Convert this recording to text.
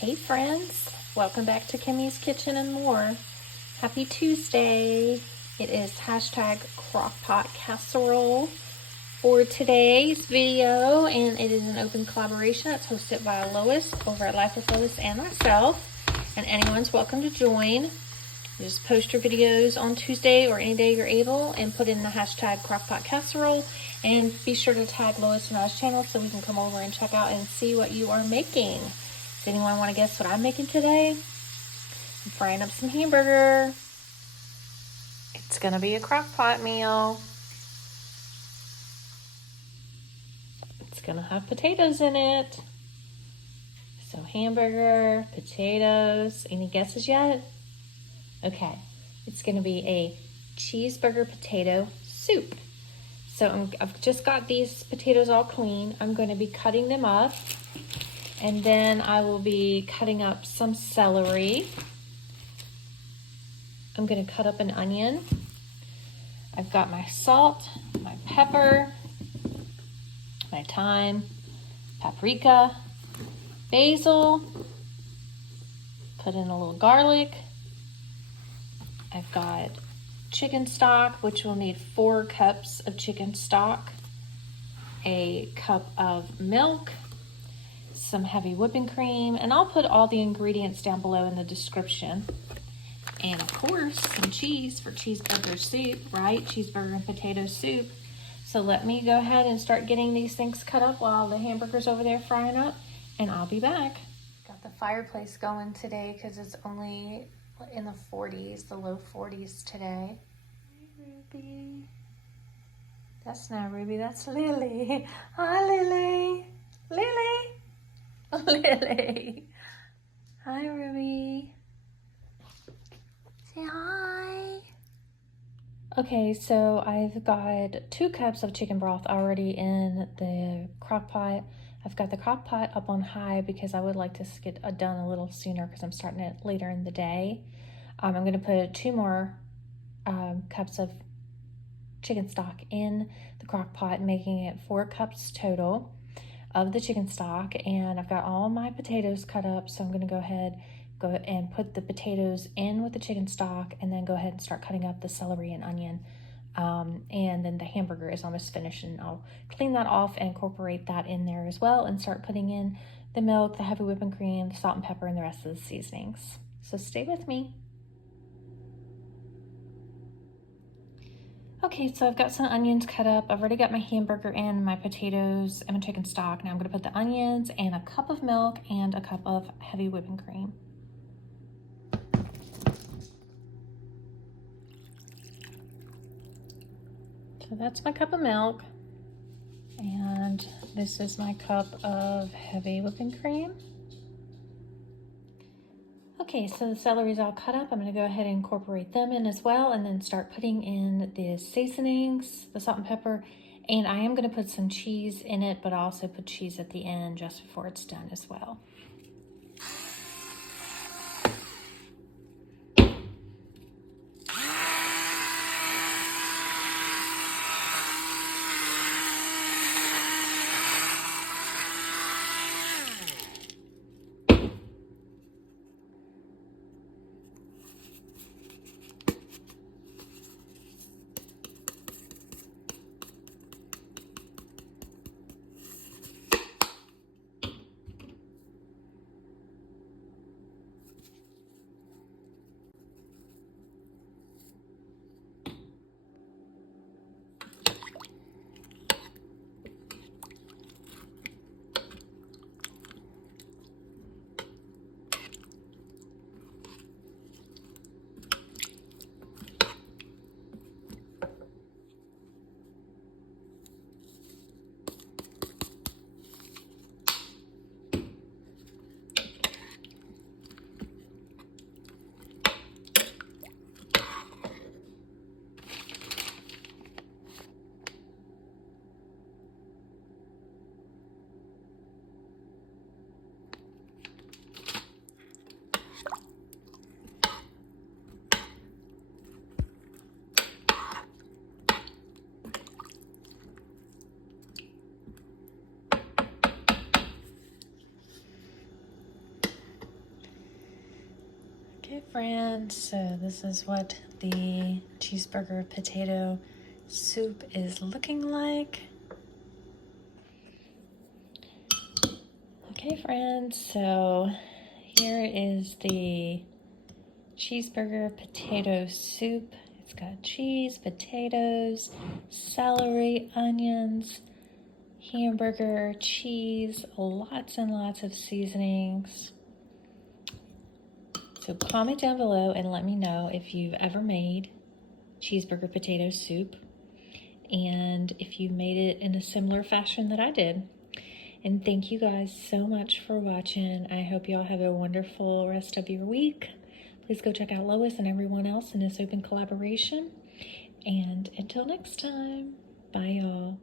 Hey friends, welcome back to Kimmy's Kitchen and More. Happy Tuesday. It is hashtag crockpot casserole for today's video, and it is an open collaboration. It's hosted by Lois over at Life with Lois and myself, and anyone's welcome to join. Just post your videos on Tuesday or any day you're able and put in the hashtag crockpot casserole, and be sure to tag Lois and I's channel so we can come over and check out and see what you are making. Does anyone want to guess what I'm making today? I'm frying up some hamburger. It's going to be a crock pot meal. It's going to have potatoes in it. So hamburger, potatoes. Any guesses yet? Okay. It's going to be a cheeseburger potato soup. So I've just got these potatoes all clean. I'm going to be cutting them up. And then I will be cutting up some celery. I'm going to cut up an onion. I've got my salt, my pepper, my thyme, paprika, basil, put in a little garlic. I've got chicken stock, which will need 4 cups of chicken stock, a cup of milk, some heavy whipping cream, and I'll put all the ingredients down below in the description. And of course, some cheese for cheeseburger soup, right? Cheeseburger and potato soup. So let me go ahead and start getting these things cut up while the hamburger's over there frying up, and I'll be back. Got the fireplace going today because it's only in the 40s, the low 40s today. Hi, Ruby. That's not Ruby, that's Lily. Hi, Lily. Lily. Lily. Hi, Ruby. Say hi. Okay, so I've got 2 cups of chicken broth already in the crock pot. I've got the crock pot up on high because I would like this to get done a little sooner because I'm starting it later in the day. I'm going to put 2 more cups of chicken stock in the crock pot, making it 4 cups total of the chicken stock. And I've got all my potatoes cut up, so I'm going to go and put the potatoes in with the chicken stock, and then go ahead and start cutting up the celery and onion. And then the hamburger is almost finished, and I'll clean that off and incorporate that in there as well, and start putting in the milk, the heavy whipping cream, the salt and pepper, and the rest of the seasonings. So stay with me. Okay, so I've got some onions cut up. I've already got my hamburger in, my potatoes, and my chicken stock. Now I'm going to put the onions and a cup of milk and a cup of heavy whipping cream. So that's my cup of milk, and this is my cup of heavy whipping cream. Okay, so the celery's all cut up. I'm going to go ahead and incorporate them in as well, and then start putting in the seasonings, the salt and pepper, and I am going to put some cheese in it, but I also put cheese at the end just before it's done as well. Okay, friends, so this is what the cheeseburger potato soup is looking like. Okay, friends, so here is the cheeseburger potato soup. It's got cheese, potatoes, celery, onions, hamburger, cheese, lots and lots of seasonings. So comment down below and let me know if you've ever made cheeseburger potato soup and if you made it in a similar fashion that I did. And thank you guys so much for watching. I hope y'all have a wonderful rest of your week. Please go check out Lois and everyone else in this open collaboration. And until next time, bye y'all.